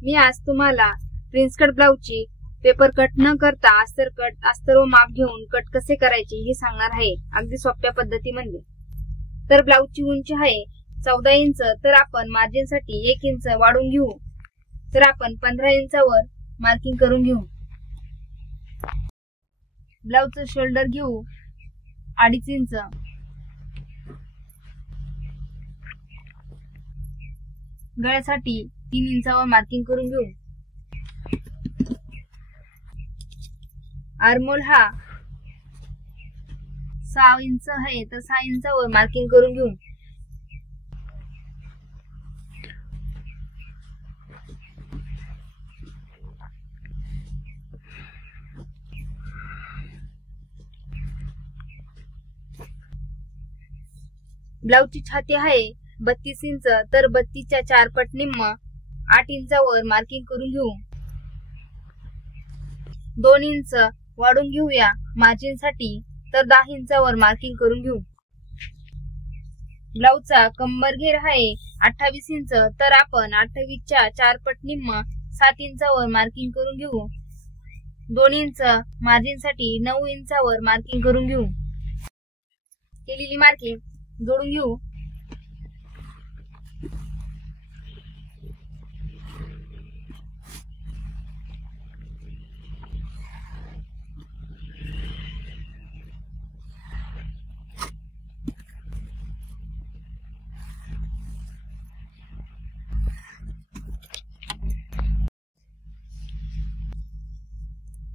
मी आज तुम्हाला prince cut ब्लाउजची paper cut न करता अस्तर व माप घेऊन कट कसे करायचे हे सांगणार आहे, अगदी सोप्या पद्धतीमध्ये। तर ब्लाउजची उंची आहे 14 इंच, तर आपण मार्जिन साठी 1 इंच वाढवून घेऊ। तर आपण 15 इंचावर मार्किंग करून घेऊ। ब्लाउजचं शोल्डर घेऊ 2.5 इंच। गळ्यासाठी 3 इंचावर मार्किंग करून घेऊ। आर्महोल हा 6 इंच आहे, तर 6 इंचावर मार्किंग करून घेऊ। ब्लाउजची छाती आहे 32 इंच, तर 32च्या 4 पट निम्म 8 इंचावर मार्किंग करून घेऊ। 2 इंच वाढून घेऊया मार्जिन साठी, तर 10 इंचावर मार्किंग करून घेऊ। ब्लाउजचा कंबर घेर आहे 28 इंच, तर आपण 28च्या 4 पट निम्म 7 इंचावर मार्किंग करून घेऊ। 2 इंच मार्जिन साठी 9 इंचावर मार्किंग करून घेऊ। केलेली मार्किंग जोडून घेऊ।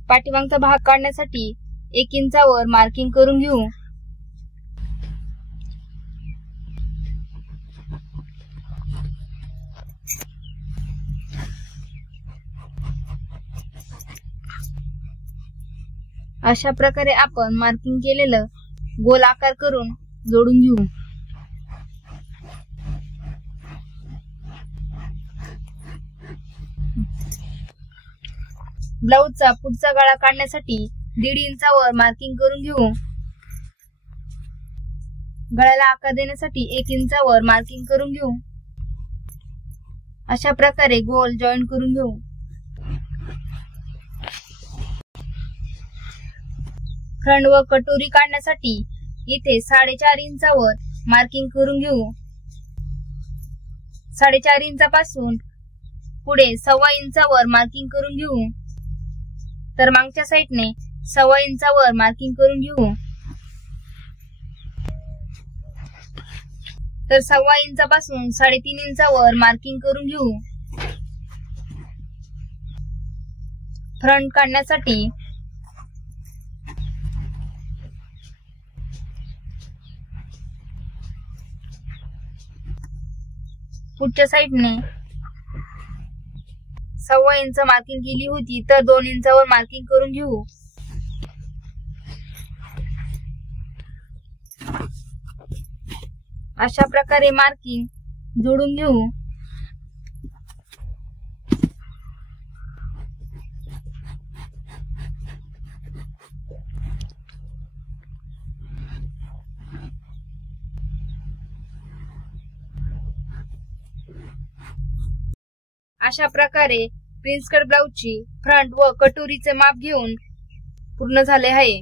पाठीमागचा भाग काढण्यासाठी 1 इंचावर मार्किंग करून घेऊ। अशा प्रकारे आपण मार्किंग केलेलं गोल आकार करून जोडून घेऊ। ब्लाउजचा पुढचा गळा काढण्यासाठी 1.5 इंचावर मार्किंग करून घेऊ। गळ्याला आकार देण्यासाठी 1 इंचावर मार्किंग करून घेऊ। अशा प्रकारे गोल जॉईंट करून घेऊ। फ्रंट व कटोरी काढण्यासाठी इथे 4.5 इंचावर मार्किंग करून घेऊ। 4.5 इंचापासून पुढे 1.25 इंचावर मार्किंग करून घेऊ। तर मागच्या साईडने 1.25 इंचावर मार्किंग करून घेऊ। तर 1.25 इंचापासून 3.5 इंचावर मार्किंग करून घेऊ। फ्रंट काढण्यासाठी पुढच्या साईडने 1.25 इंच मार्किंग केली होती, तर 2 इंचावर मार्किंग करून घेऊ। अशा प्रकारे मार्किंग जोडून घेऊ। अशा प्रकारे प्रिन्स कट ब्लाउजची फ्रंट व कटोरीचे माप घेऊन पूर्ण झाले आहे।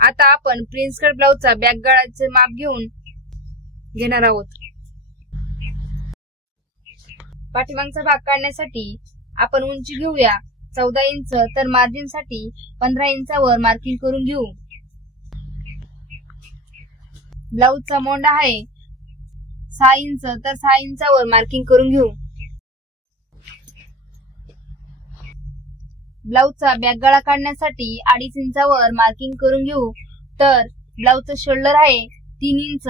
आता आपण प्रिन्स कट ब्लाउजचा बॅक गळाचे माप घेणार आहोत। पाठीमागचा भाग काढण्यासाठी आपण उंची घेऊया 14 इंच, तर मार्जिन साठी 15 इंचावर मार्किंग करून घेऊ। ब्लाउजचा मोंडा आहे 6 इंच, तर 6 इंचावर मार्किंग करून घेऊ। ब्लाउजचा बॅक गळा काढण्यासाठी 2.5 इंचावर मार्किंग करून घेऊ। तर ब्लाउजचं शोल्डर आहे 3 इंच।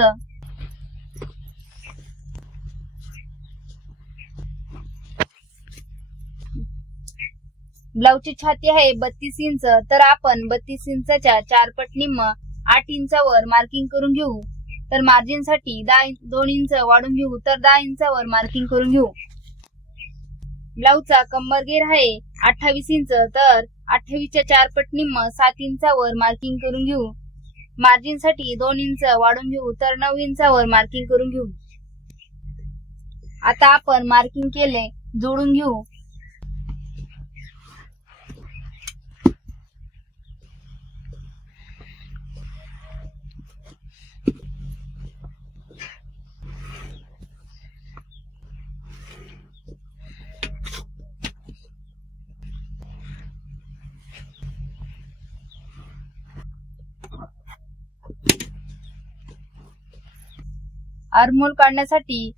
ब्लाउजची छाती आहे 32 इंच, तर आपण 32 इंचाच्या 4 पट निम्म 8 इंचावर मार्किंग करून घेऊ। तर मार्जिन साठी 2 इंच वाढून घेऊ, तर 10 इंचावर मार्किंग करून घेऊ। ब्लाउजचा कंबर घेर आहे 28 इंच, तर 28च्या 4 पट निम्म 7 इंचावर मार्किंग करून घेऊ। मार्जिन साठी 2 इंच वाढून घेऊ, तर 9 इंचावर मार्किंग करून घेऊ। आता आपण मार्किंग केले जोडून घेऊ. आर्महोल काढण्यासाठी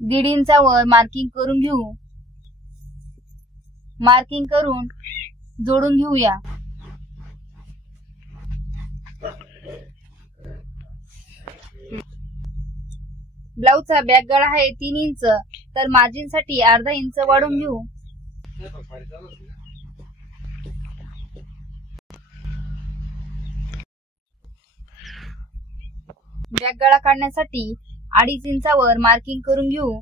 1.5 इंचावर मार्किंग करून घेऊ. मार्किंग करून जोडून घेऊया. ब्लाऊजचा बॅक गळा आहे 3 इंच, तर मार्जिन साठी अर्धा इंच वाढवून घेऊ. बॅक गळा काढण्यासाठी 2.5 इंचावर मार्किंग करून घेऊ.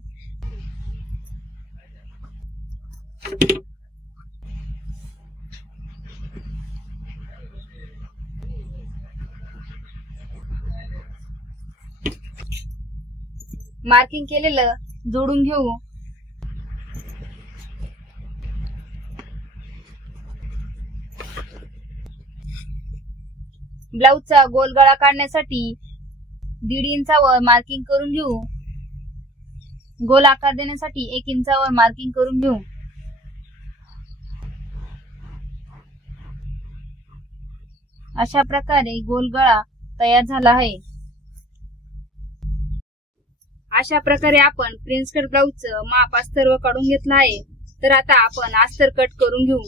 मार्किंग केलेलं जोडून घेऊ. ब्लाऊजचा गोल गळा काढण्यासाठी 1.5 इंचावर मार्किंग करून घेऊ. गोल आकार देण्यासाठी 1 इंचावर मार्किंग करून घेऊ. अशा प्रकारे गोल गळा तयार झाला आहे. अशा प्रकारे आपण प्रिन्स कट ब्लाऊजचं माप अस्तर काढून घेतलं आहे. तर आता आपण अस्तर कट करून घेऊ.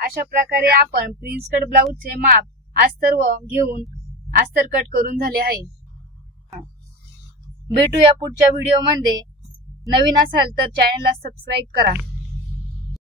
अशा प्रकारे आपण प्रिन्स कट ब्लाऊजचे माप अस्तर घेऊन अस्तर कट करून झाले आहे. भेटूया पुढच्या व्हिडिओ मध्ये. नवीन असाल तर चॅनलला सबस्क्राईब करा.